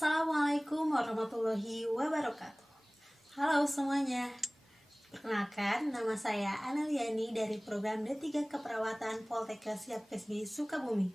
Assalamualaikum warahmatullahi wabarakatuh. Halo semuanya. Perkenalkan, nama saya Aneliani dari program D3 Keperawatan Poltekkes Yapkesbi Sukabumi.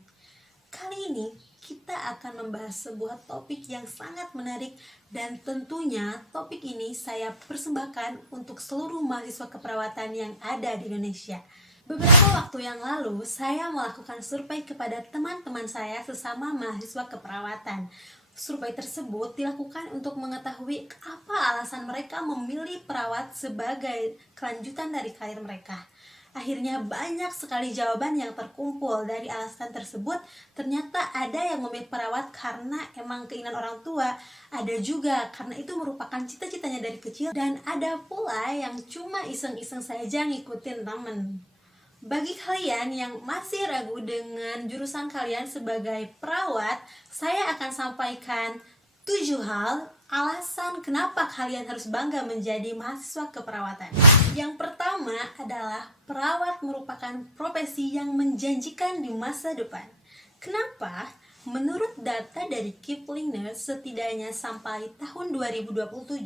Kali ini kita akan membahas sebuah topik yang sangat menarik dan tentunya topik ini saya persembahkan untuk seluruh mahasiswa keperawatan yang ada di Indonesia. Beberapa waktu yang lalu, saya melakukan survei kepada teman-teman saya sesama mahasiswa keperawatan. Survei tersebut dilakukan untuk mengetahui apa alasan mereka memilih perawat sebagai kelanjutan dari karir mereka. Akhirnya banyak sekali jawaban yang terkumpul. Dari alasan tersebut, ternyata ada yang memilih perawat karena emang keinginan orang tua, ada juga karena itu merupakan cita-citanya dari kecil, dan ada pula yang cuma iseng-iseng saja ngikutin temen. Bagi kalian yang masih ragu dengan jurusan kalian sebagai perawat, saya akan sampaikan 7 hal alasan kenapa kalian harus bangga menjadi mahasiswa keperawatan. Yang pertama adalah perawat merupakan profesi yang menjanjikan di masa depan. Kenapa? Menurut data dari Kiplinger, setidaknya sampai tahun 2027,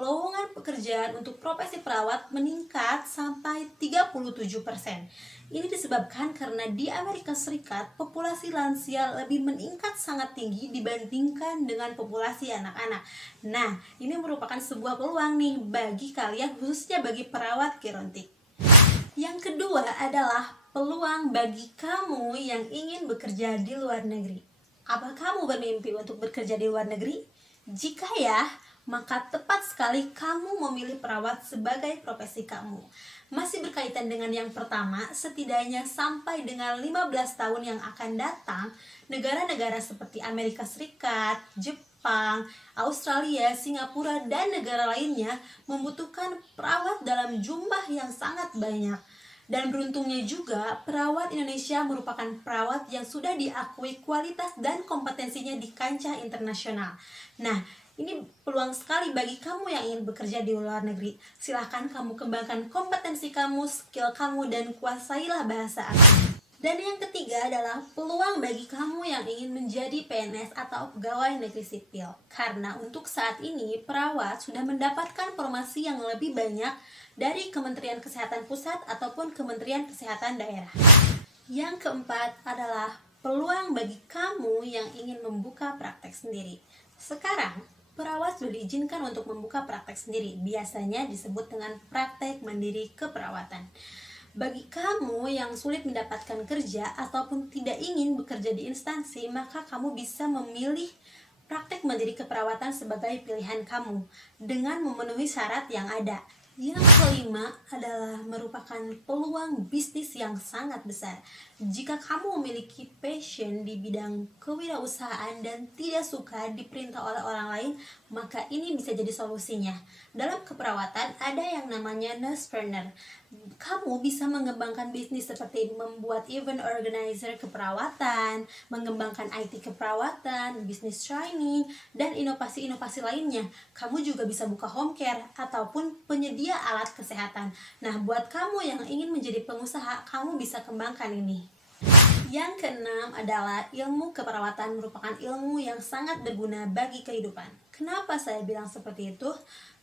lowongan pekerjaan untuk profesi perawat meningkat sampai 37%. Ini disebabkan karena di Amerika Serikat, populasi lansia lebih meningkat sangat tinggi dibandingkan dengan populasi anak-anak. Nah, ini merupakan sebuah peluang nih bagi kalian, khususnya bagi perawat gerontik. Yang kedua adalah peluang bagi kamu yang ingin bekerja di luar negeri. Apa kamu bermimpi untuk bekerja di luar negeri? Jika ya, maka tepat sekali kamu memilih perawat sebagai profesi kamu. Masih berkaitan dengan yang pertama, setidaknya sampai dengan 15 tahun yang akan datang, negara-negara seperti Amerika Serikat, Jepang, Australia, Singapura, dan negara lainnya membutuhkan perawat dalam jumlah yang sangat banyak. Dan beruntungnya juga, perawat Indonesia merupakan perawat yang sudah diakui kualitas dan kompetensinya di kancah internasional. Nah, ini peluang sekali bagi kamu yang ingin bekerja di luar negeri. Silahkan kamu kembangkan kompetensi kamu, skill kamu, dan kuasailah bahasa asing. Dan yang ketiga adalah peluang bagi kamu yang ingin menjadi PNS atau pegawai negeri sipil. Karena untuk saat ini, perawat sudah mendapatkan promosi yang lebih banyak dari Kementerian Kesehatan Pusat ataupun Kementerian Kesehatan Daerah. Yang keempat adalah peluang bagi kamu yang ingin membuka praktek sendiri. Sekarang, perawat sudah diizinkan untuk membuka praktek sendiri. Biasanya disebut dengan praktek mandiri keperawatan. Bagi kamu yang sulit mendapatkan kerja ataupun tidak ingin bekerja di instansi, maka kamu bisa memilih praktek mandiri keperawatan sebagai pilihan kamu dengan memenuhi syarat yang ada. Yang kelima adalah merupakan peluang bisnis yang sangat besar. Jika kamu memiliki passion di bidang kewirausahaan dan tidak suka diperintah oleh orang lain, maka ini bisa jadi solusinya. Dalam keperawatan ada yang namanya nursepreneur. Kamu bisa mengembangkan bisnis seperti membuat event organizer keperawatan, mengembangkan IT keperawatan, bisnis training, dan inovasi-inovasi lainnya. Kamu juga bisa buka home care ataupun penyedia alat kesehatan. Nah, buat kamu yang ingin menjadi pengusaha, kamu bisa kembangkan ini. Yang keenam adalah ilmu keperawatan merupakan ilmu yang sangat berguna bagi kehidupan. Kenapa saya bilang seperti itu?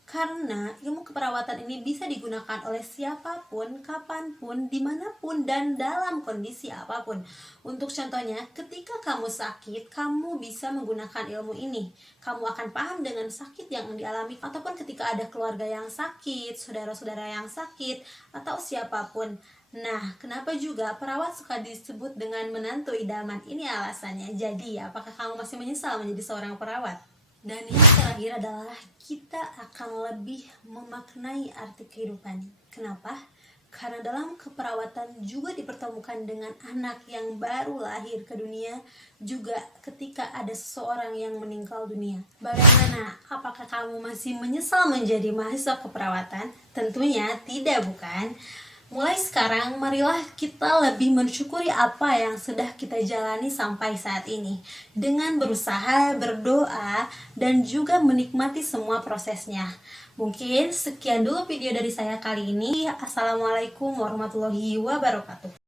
Karena ilmu keperawatan ini bisa digunakan oleh siapapun, kapanpun, dimanapun, dan dalam kondisi apapun. Untuk contohnya, ketika kamu sakit, kamu bisa menggunakan ilmu ini. Kamu akan paham dengan sakit yang dialami, ataupun ketika ada keluarga yang sakit, saudara-saudara yang sakit, atau siapapun. Nah, kenapa juga perawat suka disebut dengan menantu idaman? Ini alasannya. Jadi, apakah kamu masih menyesal menjadi seorang perawat? Dan yang terakhir adalah kita akan lebih memaknai arti kehidupan. Kenapa? Karena dalam keperawatan juga dipertemukan dengan anak yang baru lahir ke dunia, juga ketika ada seseorang yang meninggal dunia. Bagaimana? Apakah kamu masih menyesal menjadi mahasiswa keperawatan? Tentunya tidak, bukan? Mulai sekarang, marilah kita lebih mensyukuri apa yang sudah kita jalani sampai saat ini, dengan berusaha, berdoa, dan juga menikmati semua prosesnya. Mungkin sekian dulu video dari saya kali ini. Assalamualaikum warahmatullahi wabarakatuh.